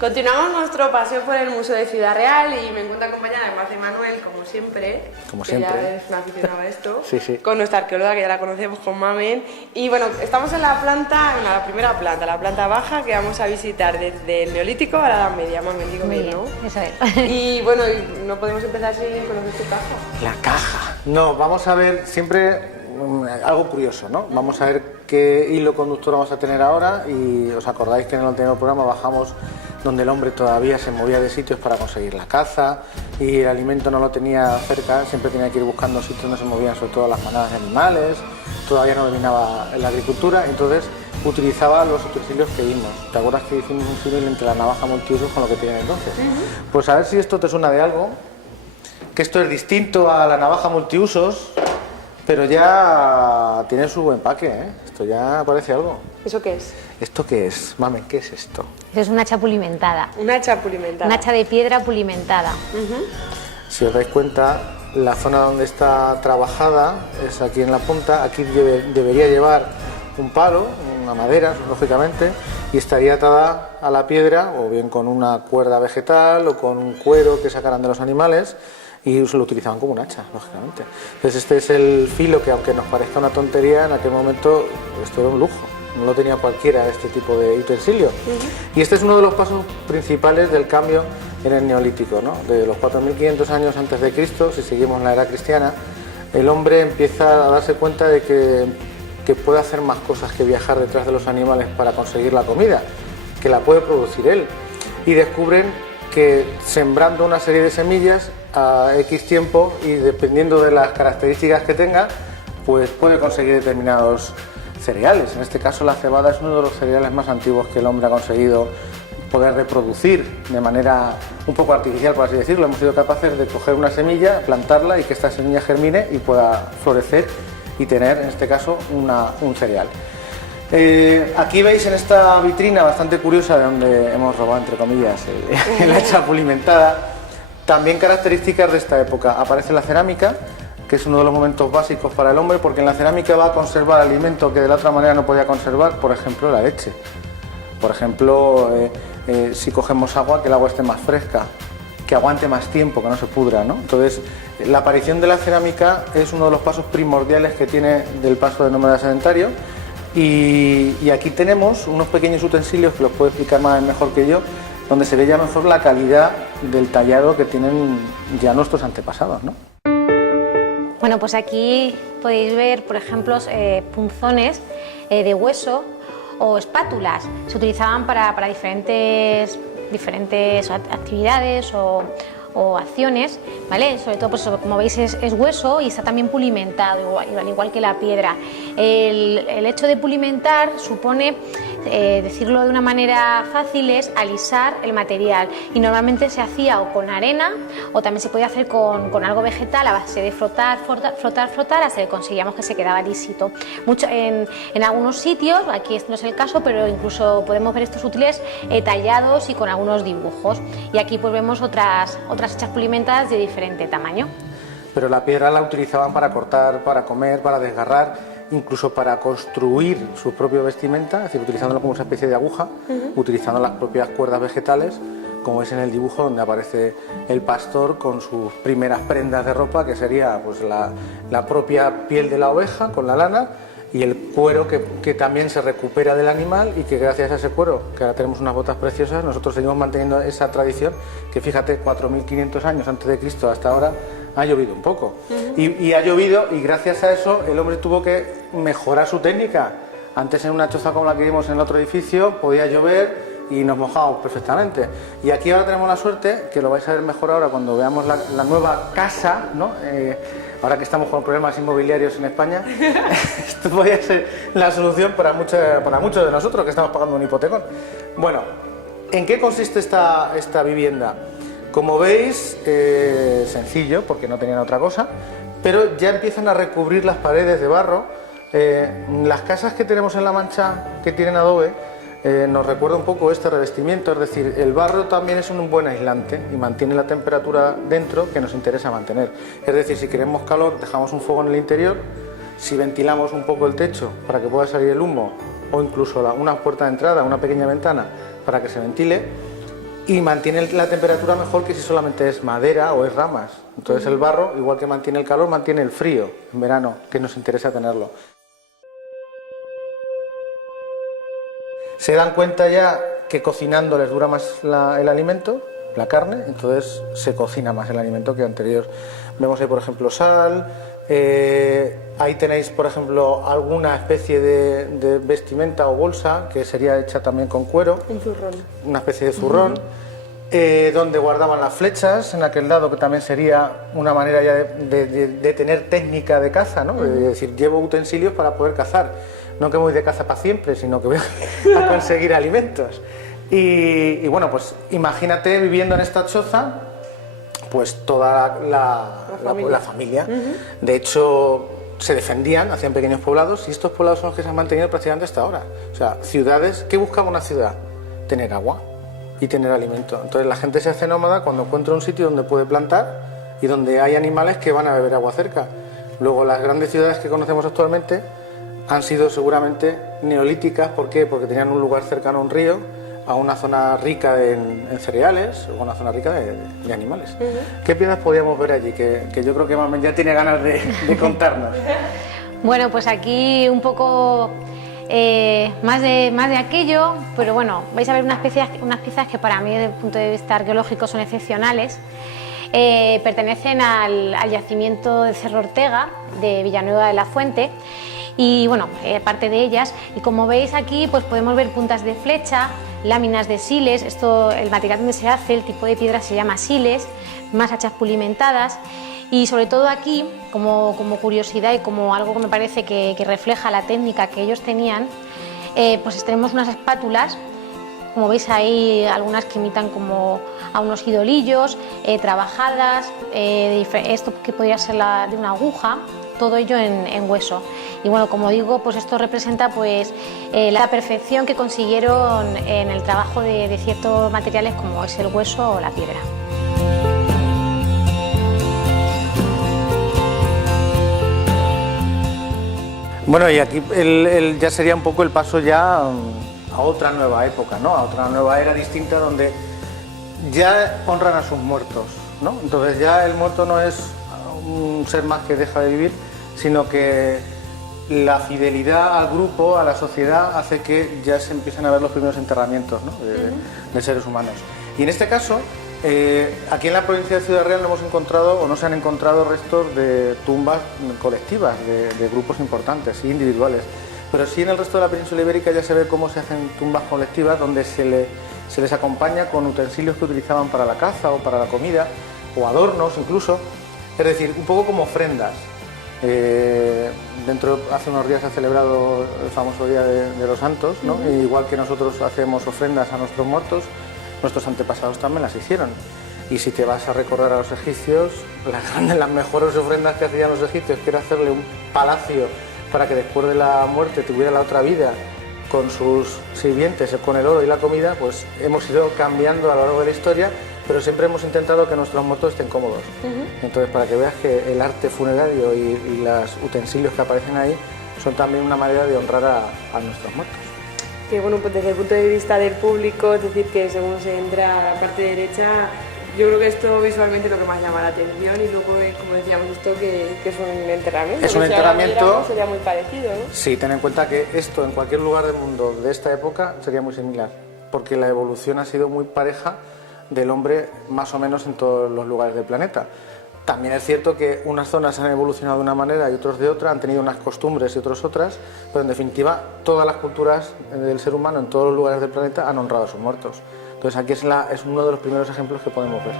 Continuamos nuestro paseo por el Museo de Ciudad Real y me encuentro acompañada además de Manuel, como siempre. Como que siempre. Ya es una aficionada a esto. Sí, sí. Con nuestra arqueóloga, que ya la conocemos, con Mamen. Y bueno, estamos en la primera planta, la planta baja, que vamos a visitar desde el Neolítico a la Edad Media. Mamen, digo bien, ¿no? Eso es. Y bueno, no podemos empezar sin conocer tu caja. La caja. No, vamos a ver siempre algo curioso, ¿no? Vamos a ver qué hilo conductor vamos a tener ahora y os acordáis que en el anterior programa bajamos donde el hombre todavía se movía de sitios para conseguir la caza y el alimento no lo tenía cerca, siempre tenía que ir buscando sitios donde se movían sobre todo las manadas de animales, todavía no dominaba la agricultura, entonces utilizaba los utensilios que vimos. ¿Te acuerdas que hicimos un símil entre la navaja multiusos con lo que tienen entonces? Pues a ver si esto te suena de algo, que esto es distinto a la navaja multiusos, pero ya tiene su empaque, ¿eh? Esto ya parece algo. ¿Eso qué es? ¿Esto qué es? Mamen, ¿qué es esto? Eso es un hacha pulimentada. Una hacha pulimentada. Un hacha de piedra pulimentada. Si os dais cuenta, la zona donde está trabajada es aquí en la punta. Aquí debería llevar un palo, una madera, lógicamente, y estaría atada a la piedra, o bien con una cuerda vegetal o con un cuero que sacaran de los animales, y se lo utilizaban como un hacha, lógicamente. Entonces este es el filo que, aunque nos parezca una tontería, en aquel momento esto era un lujo. No lo tenía cualquiera este tipo de utensilio. Y este es uno de los pasos principales del cambio en el Neolítico, ¿no? De los 4.500 años antes de Cristo, si seguimos la era cristiana, el hombre empieza a darse cuenta de que puede hacer más cosas que viajar detrás de los animales para conseguir la comida, que la puede producir él. Y descubren que sembrando una serie de semillas a X tiempo y dependiendo de las características que tenga, pues puede conseguir determinados cereales. En este caso la cebada es uno de los cereales más antiguos que el hombre ha conseguido poder reproducir de manera un poco artificial, por así decirlo. Hemos sido capaces de coger una semilla, plantarla y que esta semilla germine y pueda florecer y tener, en este caso, un cereal. Aquí veis en esta vitrina bastante curiosa, de donde hemos robado, entre comillas, el hacha pulimentada, también características de esta época. Aparece la cerámica, que es uno de los momentos básicos para el hombre, porque en la cerámica va a conservar alimento que de la otra manera no podía conservar, por ejemplo la leche. Por ejemplo, si cogemos agua, que el agua esté más fresca, que aguante más tiempo, que no se pudra, ¿no? Entonces, la aparición de la cerámica es uno de los pasos primordiales que tiene del paso del nómada sedentario. Y aquí tenemos unos pequeños utensilios que los puede explicar más mejor que yo, donde se ve ya mejor la calidad del tallado que tienen ya nuestros antepasados, ¿no? Bueno, pues aquí podéis ver, por ejemplo, punzones de hueso o espátulas. Se utilizaban para diferentes actividades o acciones, ¿vale? Sobre todo, pues como veis, es hueso y está también pulimentado, igual que la piedra. El hecho de pulimentar supone, decirlo de una manera fácil, es alisar el material, y normalmente se hacía o con arena o también se podía hacer con algo vegetal a base de frotar hasta que conseguíamos que se quedaba lisito. En algunos sitios, aquí no es el caso, pero incluso podemos ver estos útiles tallados y con algunos dibujos, y aquí pues vemos otras hachas pulimentadas de diferente tamaño. Pero la piedra la utilizaban para cortar, para comer, para desgarrar, incluso para construir su propia vestimenta, es decir, utilizándolo como una especie de aguja, utilizando las propias cuerdas vegetales, como es en el dibujo donde aparece el pastor con sus primeras prendas de ropa, que sería pues la propia piel de la oveja con la lana, y el cuero que también se recupera del animal, y que gracias a ese cuero, que ahora tenemos unas botas preciosas, nosotros seguimos manteniendo esa tradición, que fíjate, 4.500 años antes de Cristo hasta ahora ha llovido un poco. Y ha llovido, y gracias a eso el hombre tuvo que mejorar su técnica. Antes, en una choza como la que vimos en el otro edificio, podía llover y nos mojábamos perfectamente. Y aquí ahora tenemos la suerte, que lo vais a ver mejor ahora cuando veamos la nueva casa, ¿no? Ahora que estamos con problemas inmobiliarios en España, esto podría ser la solución para muchos de nosotros que estamos pagando un hipotecón. Bueno, ¿en qué consiste esta vivienda? Como veis, sencillo, porque no tenían otra cosa, pero ya empiezan a recubrir las paredes de barro. Las casas que tenemos en La Mancha, que tienen adobe, nos recuerda un poco este revestimiento, es decir, el barro también es un buen aislante y mantiene la temperatura dentro que nos interesa mantener. Es decir, si queremos calor, dejamos un fuego en el interior. Si ventilamos un poco el techo para que pueda salir el humo, o incluso una puerta de entrada, una pequeña ventana para que se ventile, y mantiene la temperatura mejor que si solamente es madera o es ramas. Entonces el barro, igual que mantiene el calor, mantiene el frío en verano, que nos interesa tenerlo. Se dan cuenta ya que cocinando les dura más el alimento, la carne, entonces se cocina más el alimento que anterior. Vemos ahí, por ejemplo, sal. Ahí tenéis, por ejemplo, alguna especie de vestimenta o bolsa que sería hecha también con cuero. Un zurrón. Una especie de zurrón. Donde guardaban las flechas, en aquel lado, que también sería una manera ya de tener técnica de caza, ¿no? Es decir, llevo utensilios para poder cazar. No que voy de caza para siempre, sino que voy a conseguir alimentos. Y bueno, pues imagínate viviendo en esta choza, pues toda la familia. De hecho, se defendían, hacían pequeños poblados, y estos poblados son los que se han mantenido prácticamente hasta ahora. O sea, ciudades, ¿qué buscaba una ciudad? Tener agua y tener alimento. Entonces la gente se hace nómada cuando encuentra un sitio donde puede plantar y donde hay animales que van a beber agua cerca. Luego las grandes ciudades que conocemos actualmente han sido seguramente neolíticas. ¿Por qué? Porque tenían un lugar cercano a un río, a una zona rica en cereales o una zona rica de animales. ¿Qué piedras podíamos ver allí? Que yo creo que Mamen ya tiene ganas de contarnos. Bueno, pues aquí un poco más de aquello, pero bueno, vais a ver unas piezas que para mí desde el punto de vista arqueológico son excepcionales. Pertenecen al yacimiento de Cerro Ortega de Villanueva de la Fuente. Y bueno, parte de ellas, y como veis aquí, pues podemos ver puntas de flecha, láminas de siles. Esto, el material donde se hace, el tipo de piedra se llama siles, más hachas pulimentadas. Y sobre todo aquí, como curiosidad y como algo que me parece que refleja la técnica que ellos tenían, pues tenemos unas espátulas, como veis ahí, algunas que imitan como a unos idolillos, trabajadas, esto que podría ser de una aguja, todo ello en hueso. Y bueno, como digo, pues esto representa pues la perfección que consiguieron en el trabajo de ciertos materiales como es el hueso o la piedra. Bueno, y aquí ya sería un poco el paso ya a otra nueva época, ¿no? A otra nueva era distinta donde ya honran a sus muertos, ¿no? Entonces ya el muerto no es un ser más que deja de vivir, sino que la fidelidad al grupo, a la sociedad, hace que ya se empiecen a ver los primeros enterramientos, ¿no? de seres humanos. Y en este caso, aquí en la provincia de Ciudad Real no hemos encontrado o no se han encontrado restos de tumbas colectivas, de grupos importantes, individuales. Pero sí en el resto de la península ibérica ya se ve cómo se hacen tumbas colectivas donde se les acompaña con utensilios que utilizaban para la caza o para la comida, o adornos incluso, es decir, un poco como ofrendas. Hace unos días se ha celebrado el famoso Día de los Santos, ¿no? Igual que nosotros hacemos ofrendas a nuestros muertos, nuestros antepasados también las hicieron. Y si te vas a recordar a los egipcios, las mejores ofrendas que hacían los egipcios, que era hacerle un palacio para que después de la muerte tuviera la otra vida con sus sirvientes, con el oro y la comida, pues hemos ido cambiando a lo largo de la historia, pero siempre hemos intentado que nuestros muertos estén cómodos. Entonces, para que veas que el arte funerario y los utensilios que aparecen ahí son también una manera de honrar a nuestros muertos. Que bueno, pues desde el punto de vista del público, es decir, que según se entra a la parte derecha, yo creo que esto visualmente es lo que más llama la atención, y luego, como decíamos, esto que es un enterramiento. Es un enterramiento. Sería muy parecido, ¿no? Sí, ten en cuenta que esto en cualquier lugar del mundo de esta época sería muy similar, porque la evolución ha sido muy pareja del hombre más o menos en todos los lugares del planeta. También es cierto que unas zonas han evolucionado de una manera y otros de otra, han tenido unas costumbres y otros otras, pero en definitiva todas las culturas del ser humano en todos los lugares del planeta han honrado a sus muertos. Entonces aquí es uno de los primeros ejemplos que podemos ver.